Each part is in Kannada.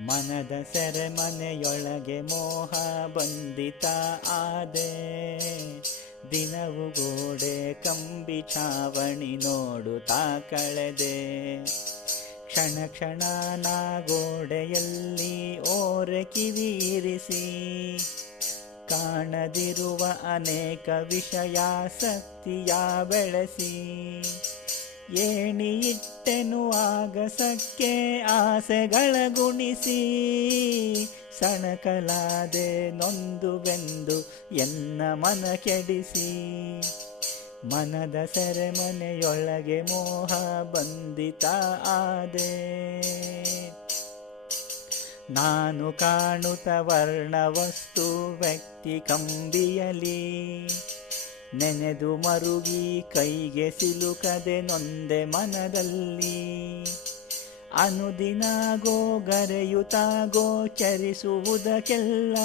ಮನದ ಸೆರೆಮನೆಯೊಳಗೆ ಮೋಹ ಬಂಧಿತ ಆದೆ, ದಿನವು ಗೋಡೆ ಕಂಬಿ ಛಾವಣಿ ನೋಡುತ್ತಾ ಕಳೆದೆ. ಕ್ಷಣ ಕ್ಷಣ ನಾ ಗೋಡೆಯಲ್ಲಿ ಓರೆ ಕಿವಿರಿಸಿ, ಕಾಣದಿರುವ ಅನೇಕ ವಿಷಯಾಸಕ್ತಿಯ ಬೆಳೆಸಿ. ಏಣಿ ಇಟ್ಟೆನು ಆಗಸಕ್ಕೆ ಆಸೆಗಳ ಗುಣಿಸಿ, ಸಣಕಲಾದೆ ನೊಂದು ಬೆಂದು ಎನ್ನ ಮನ ಕೆಡಿಸಿ. ಮನದ ಸೆರೆಮನೆಯೊಳಗೆ ಮೋಹ ಬಂಧಿತ ಆದೆ, ನಾನು ಕಾಣುತ್ತ ವರ್ಣವಸ್ತು ವ್ಯಕ್ತಿ ಕಂಬಿಯಲಿ. ನೆನೆದು ಮರುಗಿ ಕೈಗೆ ಸಿಲುಕದೆ ನೊಂದೆ ಮನದಲ್ಲಿ. ಅನುದಿನ ಗೋಗರೆಯುತ್ತಾ ಗೋಚರಿಸುವುದಕ್ಕೆಲ್ಲ,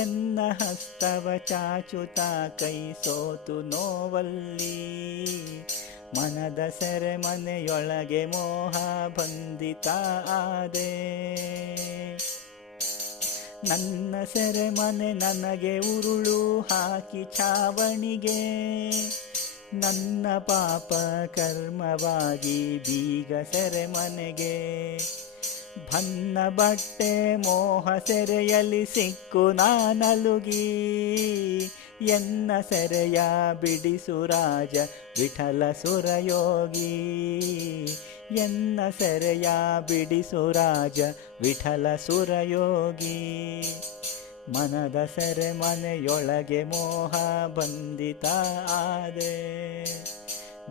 ಎನ್ನ ಹಸ್ತವ ಚಾಚುತ ಕೈ ಸೋತು ನೋವಲ್ಲಿ. ಮನದ ಸೆರೆಮನೆಯೊಳಗೆ ಮೋಹ ಬಂಧಿತ ಆದೆ, ನನ್ನ ಸೆರೆಮನೆ ನನಗೆ ಉರುಳು ಹಾಕಿ ಛಾವಣಿಗೆ. ನನ್ನ ಪಾಪ ಕರ್ಮವಾಗಿ ಬೀಗ ಸೆರೆಮನೆಗೆ. ಭನ್ನ ಬಟ್ಟೆ ಮೋಹ ಸೆರೆಯಲ್ಲಿ ಸಿಕ್ಕು ನಾನಲುಗಿ, ಎನ್ನ ಸೆರೆಯ ಬಿಡಿಸು ರಾಜ ವಿಠಲ ಸುರಯೋಗಿ. ಎನ್ನ ಸೆರೆಯ ಬಿಡಿಸು ರಾಜ ವಿಠಲ ಸುರಯೋಗಿ. ಮನದ ಸೆರೆಮನೆಯೊಳಗೆ ಮೋಹ ಬಂಧಿತ ಆದೆ,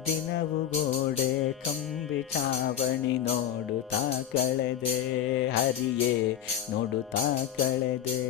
ದಿನವು ಗೋಡೆ ಕಂಬಿ ಛಾವಣಿ ನೋಡುತ್ತಾ ಕಳೆದೆ. ಹರಿಯೇ ನೋಡುತ್ತಾ ಕಳೆದೆ.